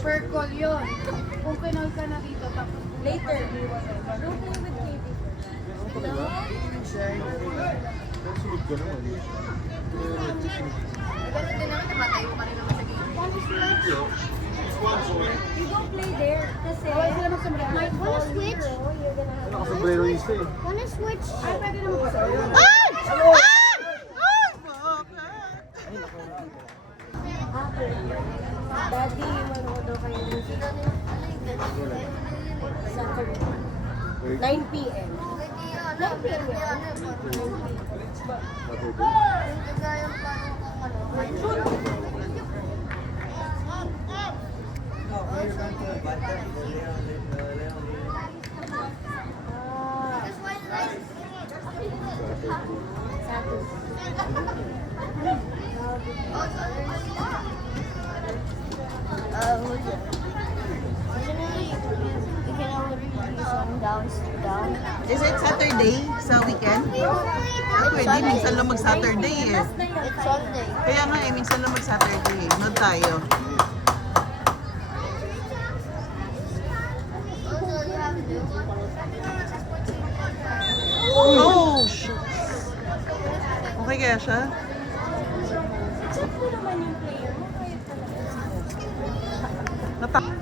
Per call yun. Kung kinol ka na dito, tapos later. Don't play with Katie. Sunod ka naman. Ganun din naman, matayo ka rin naman sa game. You don't play there. Kasi Sila magsumbrero. might Wanna fall switch? here, oh. You're gonna have Nakasombrero yung isa eh. Wanna switch? Ay, pwede naman po sa iyo. Daddy, manood daw kayo ng Saturday. 9 p.m. 9 p.m. Down. Is it Saturday sa weekend? Pwede, minsan lang mag-Saturday eh. It's Sunday. Kaya nga eh, minsan lang mag-Saturday eh. Nood tayo. Also, you have to do Oh, shoot. Okay kaya siya? Check mo naman yung player mo. Nata-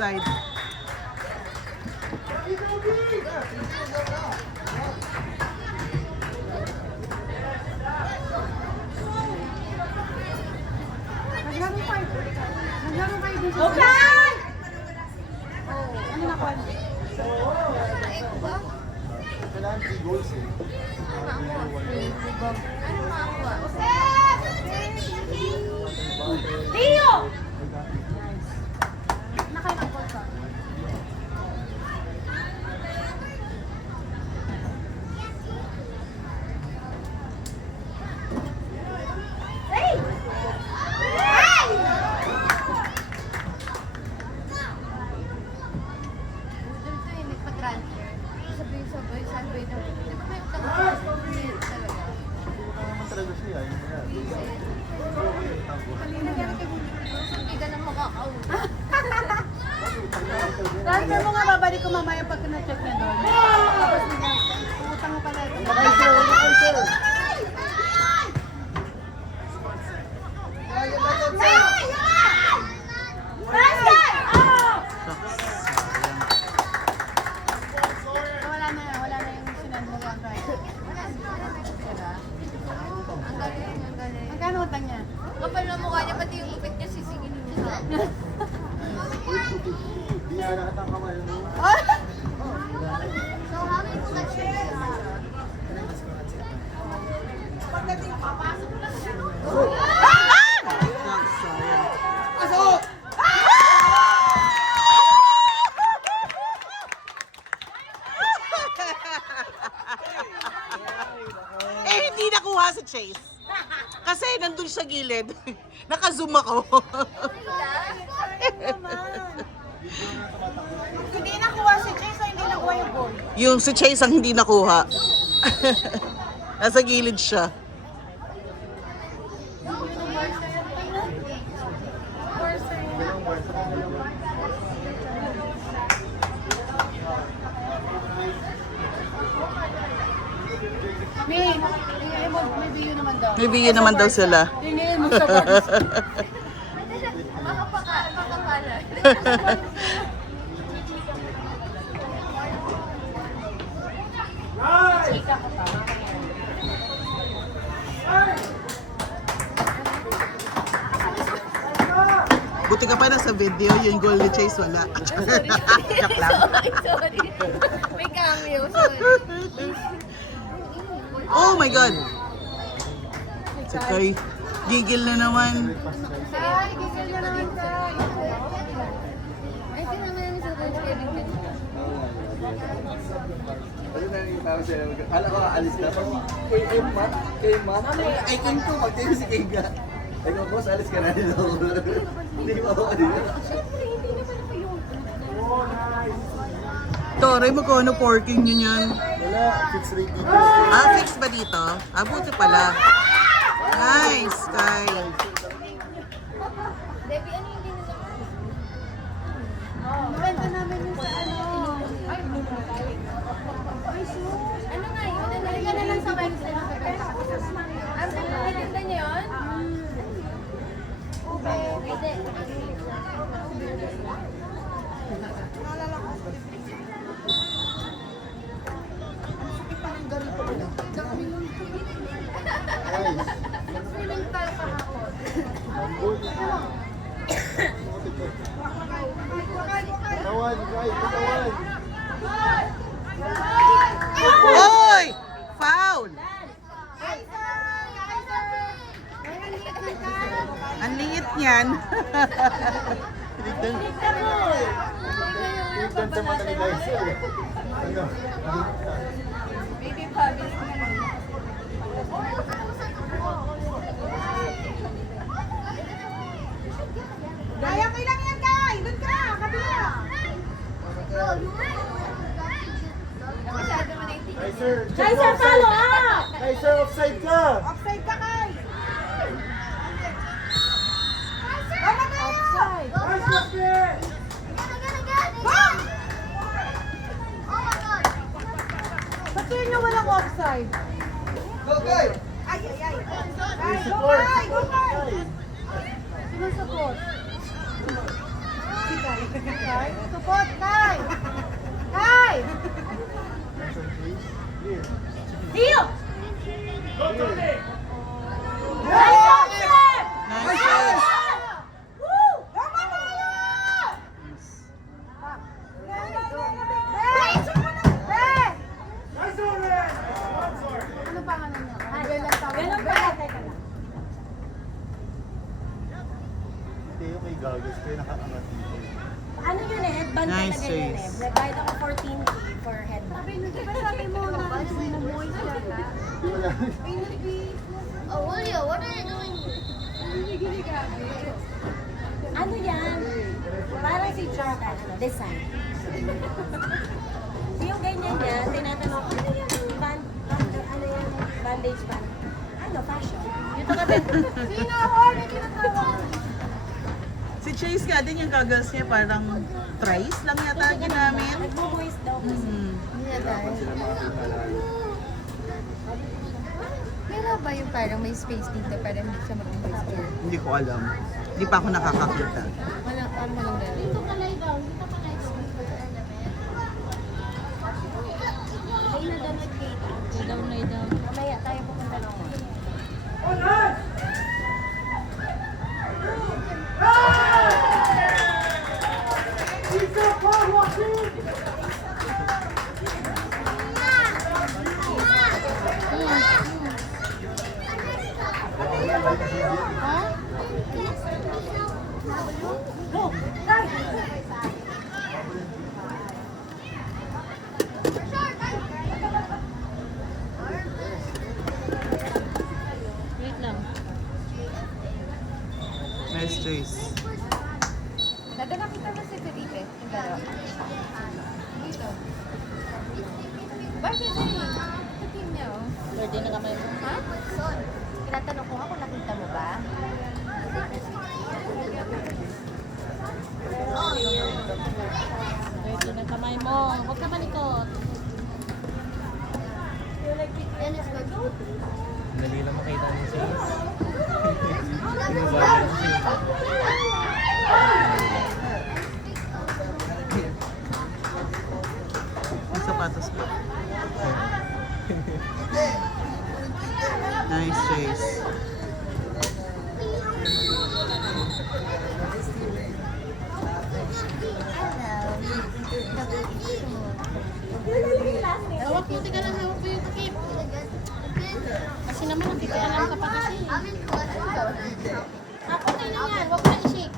offside. Naglaro kayo. Naglaro kayo dun sa... Okay! Ano na kwan? Kailangan 3 goals eh. Leo! Nakailang goal ka? Hey! Doon to eh, nagpa-transfer. Sabay-sabay, salvay na. Di ba may utang talaga? Ano naman talaga siya, yun na yan. Nangyari kay Bully. Hindi ka na makakauna. Transfer mo nga, babalik ko mamaya pag na-check na doon. Tapos nila, utang mo pala ito. Ay, sir! Ay, sir! Wala na yung sinandagan tayo. Ang galing, ang galing. Magkano utang niya? Kapal na mukha niya, pati yung upit niya sisingin niya sa akin. Di nga nakatang kamay mo. So, how many touches you have? Eh, hindi nakuha si Chase. Kasi nandun sa gilid. Naka-zoom ako. Hindi nakuha si Chase, hindi nakuha yung goal. Yung si Chase ang hindi nakuha. Nasa gilid siya. May video naman daw. May video naman daw sila. Tingin mo sa box. Makapala. Chika ka pa. Buti ka pa na sa video, yung goal ni Chase wala. Joke lang. Sorry. May cameo, sorry. Oh my God! Si Kai, gigil na naman. Ay, gigil na naman tayo. Ay, tinama namin sa Coach Kevin. Ano na yung tawag sa'yo? Kala ko aalis na. Kay Matt? Ay, Kim to. Magtayo si Kim nga. Ay, kung boss, alis ka na rin ako. Hindi ko ako kanina. Siyempre, hindi naman ako yung... Tore, magkano parking nyo yan? Wala, fixed rate dito. Ah, fix ba dito? Ah, buti pala. Nice, Kai. Debbie, ano yung ginagawa? Nabenta namin yung sa ano. Ay, Ano nga yun? Ano Halika na lang sa Wednesday. Ang tinda niya yun? Hindi. Nag-swimming tayo kahapon. Tawan, guys, tawan. Hoy! Foul! Ang liit niyan. Tinignan. Tinignan sa mata ni Liza eh. Ano? Baby Bobby. Kaya ko lang yan, Kai! Doon ka! Kabila! Masyado mo na yung tingin. Guys, sir. Guys, sir, follow up! Guys, sir, offside ka. Offside ka, Kai! Offside! Guys, offside. Ba't yun yung walang offside? Go, guys. Ay, ay, ay! Ay, go, Support. Kai! Go, Kai! Guys. Sino support? Si Kai. Kai? Teo may goggles kayo nakaangat dito. Ano yun eh, headband Nice talaga yun eh. choice. Nagbayad ako 14K for headband. Di ba sabi mo na moist siya ka? Wala. Oh, Julio, what are you doing? Ano yan? Parang si Jordan, ano, design. Yung ganyan niya, tinatanong ko, ano yan? Ano yan? Bandage band. Ano, fashion. Dito ka din. Sino ako? Tinatawag. Si Chase nga din yung goggles niya parang thrice lang yata ginamit. Nagbo-voice daw kasi. Hirapan sila makakita lang. Meron ba yung parang may space dito para hindi siya mag-voice here? Hindi ko alam. Hindi pa ako nakakakita. Wala, parang walang meron. Dito ka lay down. Dito ka lay down. Ay, nadamag Katie. Lay down, lay down. Mamaya tayo pupunta ng mall. Wait lang. Nice choice. Dada nakita mo si Felipe? Yung dalawa. Dito. Bakit eh? Tatim niya oh. Lord, na kamay mo. Ha? Tinatanong ko nga kung nakita mo ba? Lord, na kamay mo. Huwag ka malikot. Dali lang makita ni Chase. Yung sapatos ko. Nice Chase. Hawak mo, tika lang hawak mo yung takip. Kasi naman natitianan ka pa kasi. Ako tayo na yan, huwag mo na i-shake.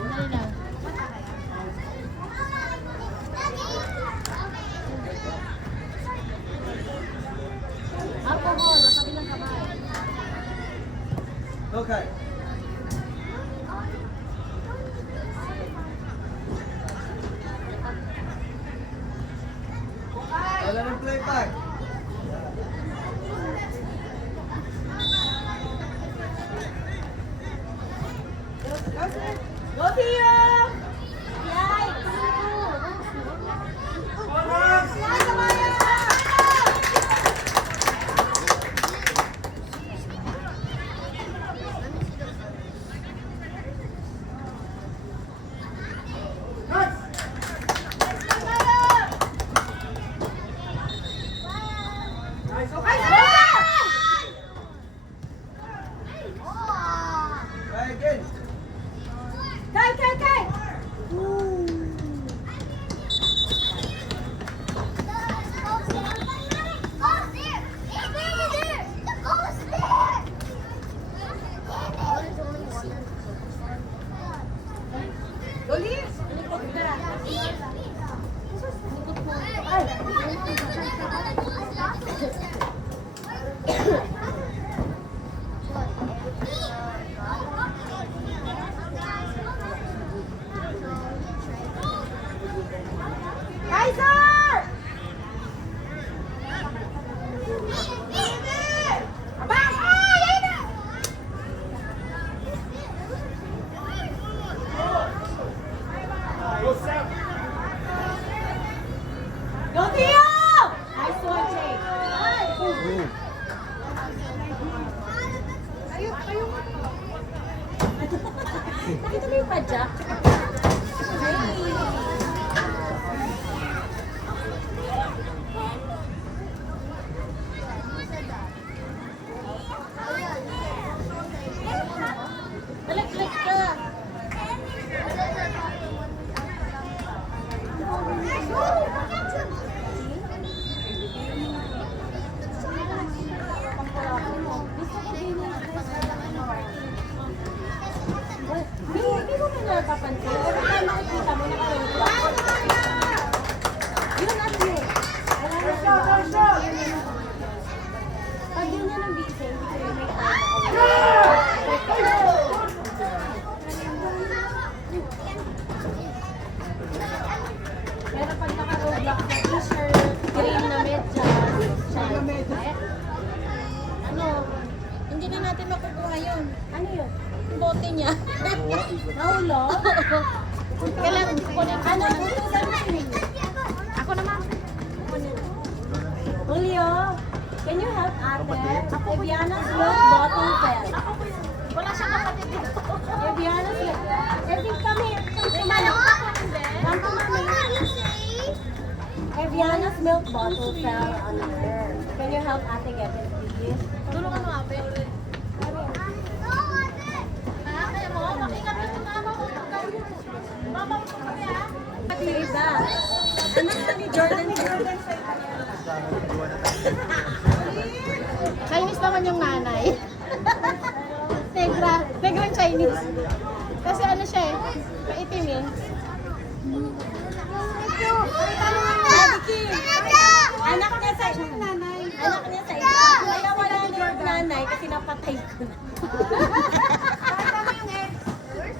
Dali lang. Alcohol, sa kabilang kamay. Okay. Wala ng playback. Go Tio! Try again. Kay, kay, kay! Dolis! Kaiser! Abang! Go Tio! Nice one, Jake. Nakita mo yung padjak? Eviana's milk bottle fell. Wala siyang kapatid dito. Eviana's milk. Evie, come here. Come to mommy. Eviana's milk bottle fell on her. Can you help Ate get it, please? Tulungan mo, Ape. Kaya mo, makingat ka sa mama mo. Mama mo kami, ha? Tita. Anak na ni Jordan. Chinese naman yung nanay. Negrang Chinese. Kasi ano siya eh, maitim eh. Daddy Kim. Anak niya sa nanay. Anak niya sa iba. Kaya wala na yung nanay kasi napatay ko na. Tama yung ex.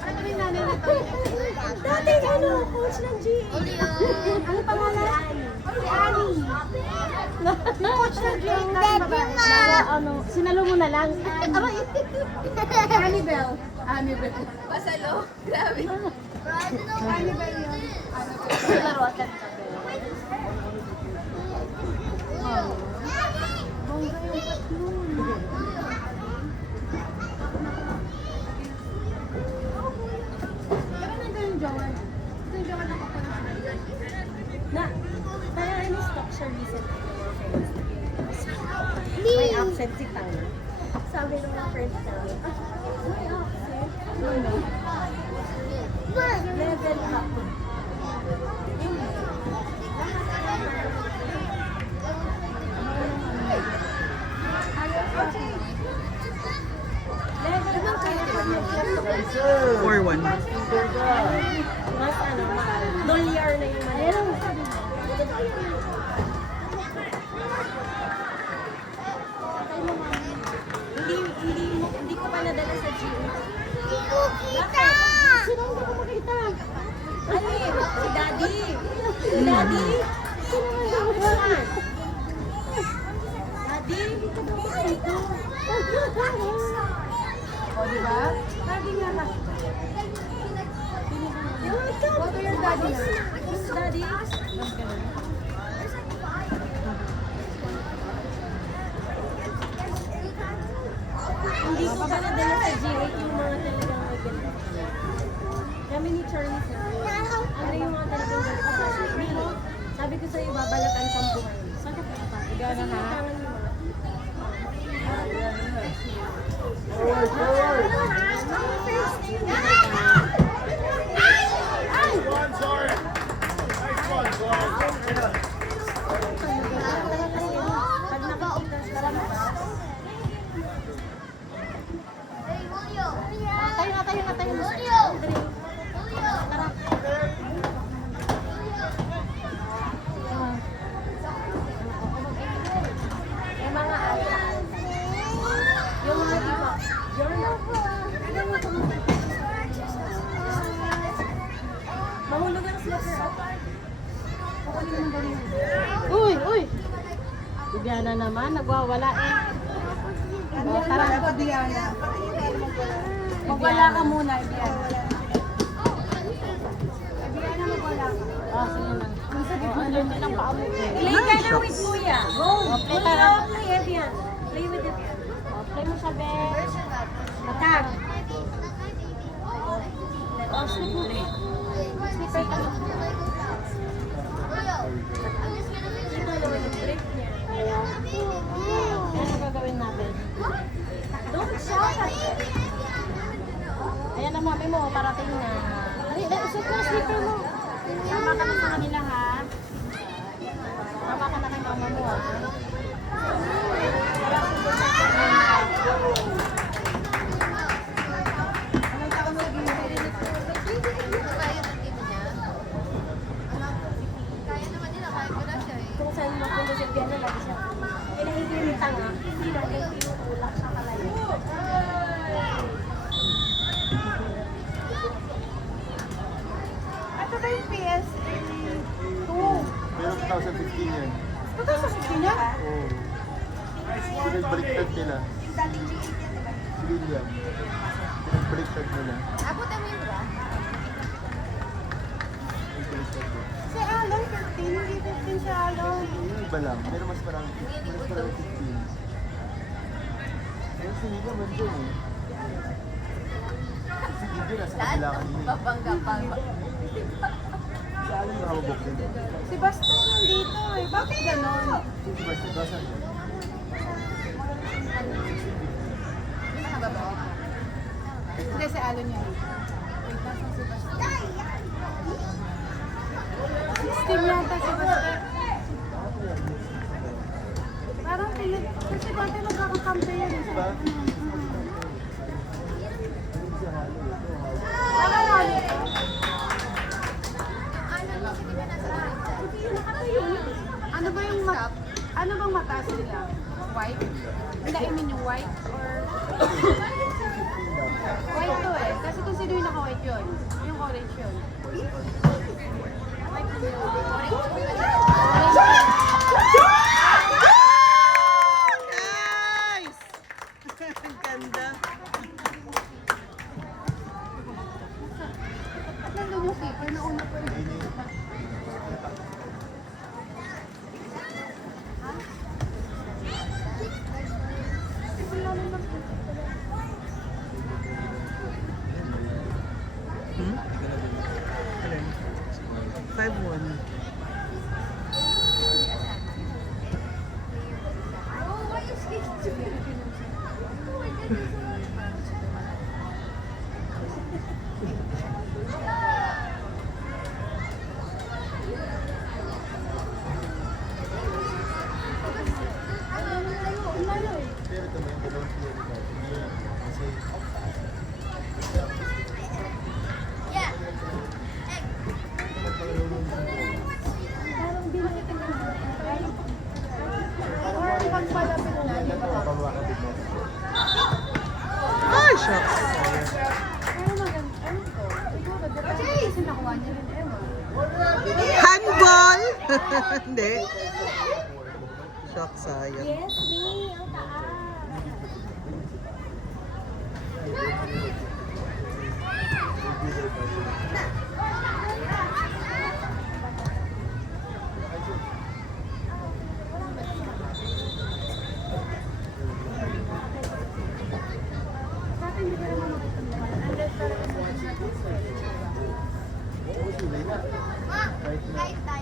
Ano yung nanay na to? Dati ano, coach ng GA. Ano pangalan? Si Annie. Yung coach ng GA ano, sinalo mo na lang. Aray! Annabelle. Annabelle. Pasalo. Grabe. Annabelle yun. Laro at bongga yung patlon. Kaya nandun yung jowa. Ito yung jowa na papunta. Na, parang in-stock siya recently ng mga friends. May absent si Tanga. Sabi ng mga friends namin, may absent. Ano? Level up. Level up kayo pag nag-flex. 4-1. Mas ano, dolyar na yung manila. Hindi ko pa nadala sa GA. Bakit? Sino ang ko makita? Ano eh? Si Daddy. Si Daddy? Saan? Daddy? Ito. O, di ba? Daddy nga ba? What are your daddy na? Daddy? Hindi ko pa nadala sa GA yung mga talagang may ganito. Kami ni Charlie sa ano yung mga talagang ganito. Sabi ko sa'yo, babalatan siyang buhay. Saan ka pa? Kasi yung tangan niyo. Pag nakikita sa labas, Tayo na. yung mga ata. Yung mga iba. Mahulog ang slipper. Uy! Diana naman, nagwawala eh. O, tara. Diana. Magwala ka muna, Diana. Diana, magwala ka. Oh, sige na. Ang lento ng paa mo. Play ka na with Kuya. Go! play Go tayo. na play Evian. Play with Evian. Play mo siya, be. Attack! Oh, slip mo. Slipper ka lang. Ito naman yung break niya. Ano gagawin natin? Don't shout at them. Ayan na, mami mo, parating na. Suot mo, slipper mo. Tama ka na sa kanila, ha? Tama ka na kay mama mo, ha? Anong taon mo naging Kaya ng team niya. Kaya naman nila, kaya ko na siya eh. Kung saan mapunta si Evian na lagi siya. Pinahigil yung tanga. Hindi natin tinutulak siya kalayo. Ito ba yung PS2? Pero 2015 yan. 2015 yan? Oo. Pinagbaliktad nila. Si William. Pinagbaliktad nila. Abutan mo yung bra. Pinagbaliktad nila. Si Alan, 15. Hindi 15 si Alan. Yung iba lang. Pero mas marami 15. Si William nandun eh. Si Gigi nasa kabila kanina. Babangga pa. Si Alan nakababok din. Si Basta nandito eh. Bakit ganon? Si Basta Basan. Hindi, si Alon yun. Wait, nasan si Basta? 16 yata si Basta. Parang pilit. Kasi dati magkakakampi yun. Diba? Parang wali. Ano ba yung ano bang mataas nila? White? Hindi, I mean yung white or... White to eh. Kasi kung sino yung naka-white yun. Yung orange yun. White yun. Nice! Ang ganda. At nandun yung keeper na una pa yun. Hmm? 5-1. Pero ito may dalawang player ka. Kasi makabawa ka din mo. Ay, shucks. Pero maganda. Ano to? Siguro, depende kasi nakuha niya rin. Ewan. Handball! Hindi. Shucks, sayang. Yes, me. Ang taas. Sa akin, hindi ko naman makita. Unless parang Oo, sila na. Right na.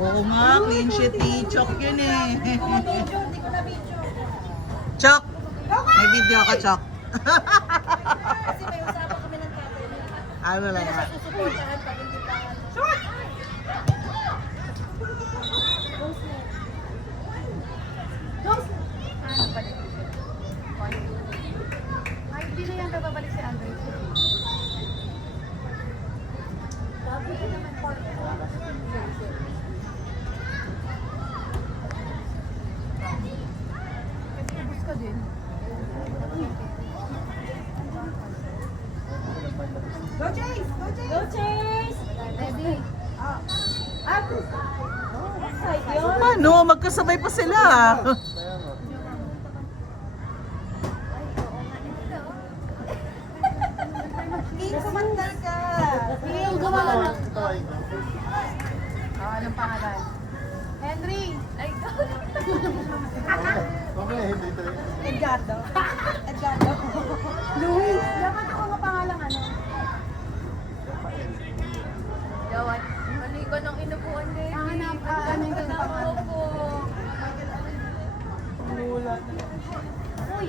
Oo nga, clean sheet ni Chok yun eh. Chok! May video ako, Chok. Kasi may usapan kami ng tatay niya. Ano lang nga. Susuportahan pag hindi pa. Ano ba dito? Ay, hindi na yan babalik si Andre. Bago ko naman po. Ubus ka din. Go Chase! Go Chase! Go Chase! Ready? Up! Oh, offside yun. Ano, magkasabay pa sila. Kaya nga. King, sumandal ka! King, gumala na. Tawagin ko. Anong pangalan? Henry! Ay, Mamaya, hindi talaga. Edgardo. Edgardo. Luis! Dapat ako nga pangalan ano? Yawan. Mali ko nang inupuan din. Ano yung pangalan? Uy!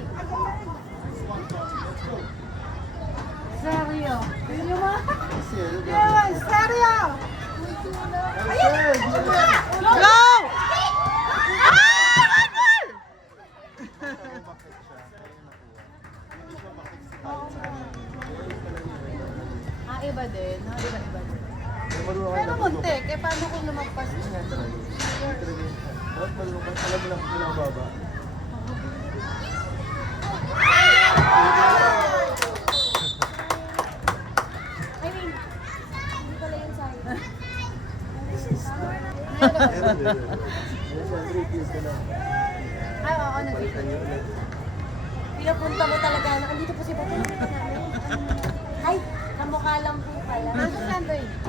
Seryo! Seryo mo? Kasi, ano ba? Yawan! Seryo! Ayun! Go! Bakit siya? Kaya nakuha. Hindi siya bakit si Kyle sa amin. Ah, iba din. Iba din. Pero marunong Pero ka muntik, eh paano kung lumagpas? Yun nga talaga. Yun talaga yun. Dapat marunong ka. Alam mo lang kung ang baba. I mean, hindi pala yun sa'yo. Meron din. Ano siya, 3 years ka lang. Ay, oo, nandito. Balikan niyo ulit. Pinapunta mo talaga na, andito po si Bato namin. Ay, kamukha lang po pala. Nasa saan ba yun?